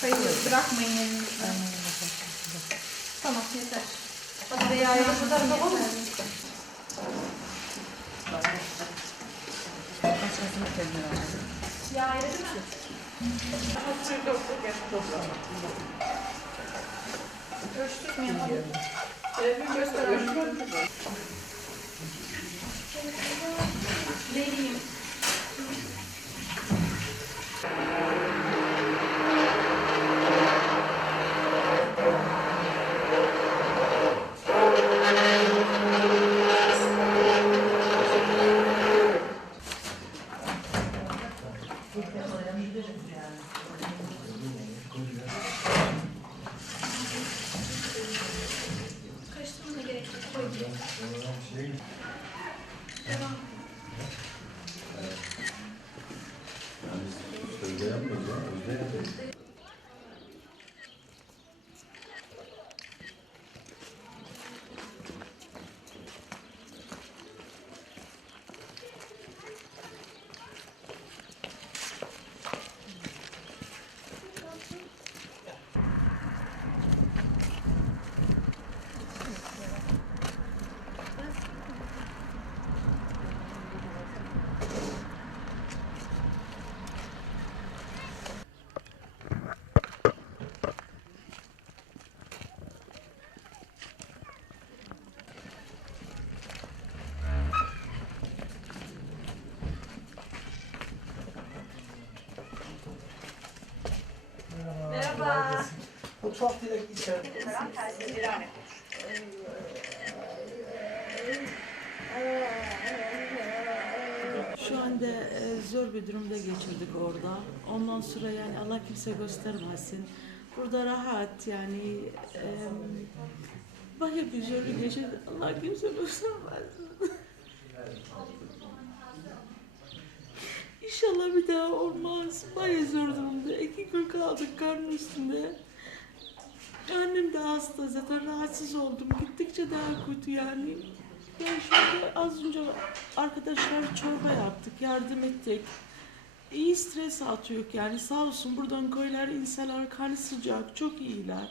Hayır, bırakmayın elinizi. Tamam, yeter. Bak, veya kadar tamam mı? Ya ayrı değil mi? Hatırlıyorum. Ölçtürmeyelim. Elini göster. Vereyim. Thank you. Yok. Koy Mutfak direkt içeride. Şu anda e, zor bir durumda geçirdik orada. Ondan sonra yani Allah kimse göstermesin. Burada rahat yani e, bayağı bir zor geçirdik. Allah kimse göstermesin. İnşallah bir daha olmaz. Bayağı zor durumda. İki gün kaldık karnın üstünde. Annem de hasta zaten rahatsız oldum. Gittikçe daha kötü yani. Yani şöyle az önce arkadaşlar çorba yaptık, yardım ettik. İyi stres atıyor yani sağ olsun buradan köyler insanlar kanı sıcak, çok iyiler.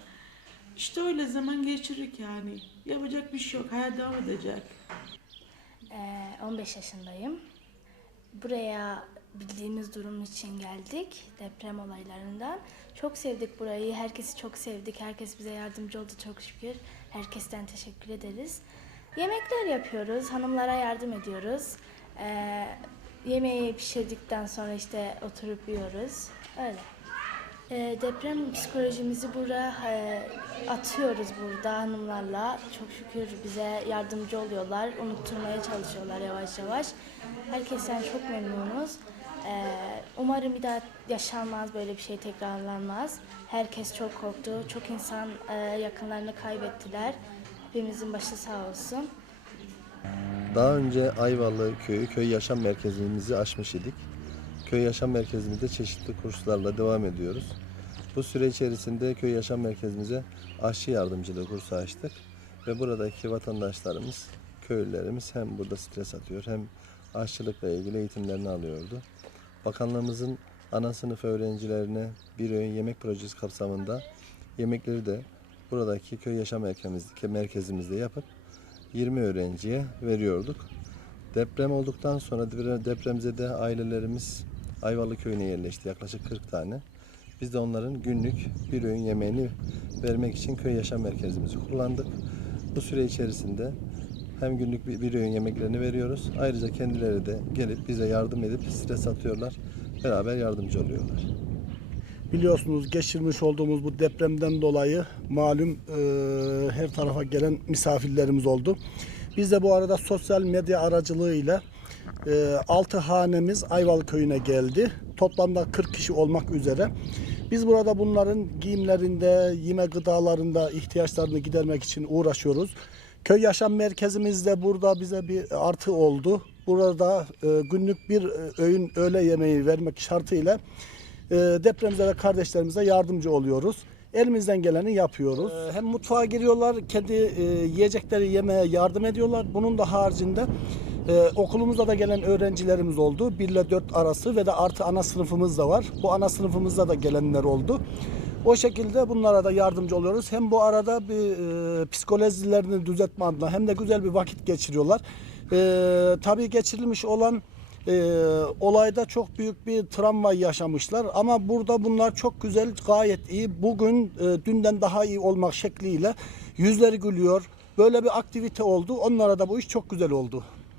İşte öyle zaman geçirik yani. Yapacak bir şey yok, hayat devam edecek. Ee, 15 yaşındayım. Buraya bildiğimiz durum için geldik deprem olaylarından. Çok sevdik burayı, herkesi çok sevdik. Herkes bize yardımcı oldu çok şükür. Herkesten teşekkür ederiz. Yemekler yapıyoruz, hanımlara yardım ediyoruz. Ee, yemeği pişirdikten sonra işte oturup yiyoruz. Öyle. Ee, deprem psikolojimizi buraya e, atıyoruz burada hanımlarla. Çok şükür bize yardımcı oluyorlar. Unutturmaya çalışıyorlar yavaş yavaş. Herkesten çok memnunuz. Ee, umarım bir daha yaşanmaz böyle bir şey tekrarlanmaz. Herkes çok korktu. Çok insan e, yakınlarını kaybettiler. Hepimizin başı sağ olsun. Daha önce Ayvalı köyü, köy yaşam merkezimizi açmış idik. Köy yaşam merkezimizde çeşitli kurslarla devam ediyoruz. Bu süre içerisinde köy yaşam merkezimize aşçı yardımcılığı kursu açtık. Ve buradaki vatandaşlarımız, köylülerimiz hem burada stres atıyor hem aşçılıkla ilgili eğitimlerini alıyordu. Bakanlığımızın ana sınıf öğrencilerine bir öğün yemek projesi kapsamında yemekleri de buradaki köy yaşam merkezimizde, yapıp 20 öğrenciye veriyorduk. Deprem olduktan sonra depre- depremzede ailelerimiz Ayvalı köyüne yerleşti yaklaşık 40 tane. Biz de onların günlük bir öğün yemeğini vermek için köy yaşam merkezimizi kullandık. Bu süre içerisinde hem günlük bir, bir öğün yemeklerini veriyoruz. Ayrıca kendileri de gelip bize yardım edip stres atıyorlar. Beraber yardımcı oluyorlar. Biliyorsunuz geçirmiş olduğumuz bu depremden dolayı malum e, her tarafa gelen misafirlerimiz oldu. Biz de bu arada sosyal medya aracılığıyla e, 6 hanemiz Ayvalı köyüne geldi. Toplamda 40 kişi olmak üzere. Biz burada bunların giyimlerinde, yeme gıdalarında ihtiyaçlarını gidermek için uğraşıyoruz. Köy yaşam merkezimizde burada bize bir artı oldu. Burada e, günlük bir e, öğün öğle yemeği vermek şartıyla e, depremzede kardeşlerimize yardımcı oluyoruz. elimizden geleni yapıyoruz. Ee, hem mutfağa giriyorlar, kendi e, yiyecekleri yemeye yardım ediyorlar. Bunun da haricinde e, okulumuzda da gelen öğrencilerimiz oldu. 1 ile 4 arası ve de artı ana sınıfımız da var. Bu ana sınıfımızda da gelenler oldu. O şekilde bunlara da yardımcı oluyoruz. Hem bu arada bir e, psikolojilerini düzeltme adına hem de güzel bir vakit geçiriyorlar. E, tabii geçirilmiş olan e, olayda çok büyük bir travma yaşamışlar ama burada bunlar çok güzel gayet iyi bugün e, dünden daha iyi olmak şekliyle yüzleri gülüyor böyle bir aktivite oldu onlara da bu iş çok güzel oldu.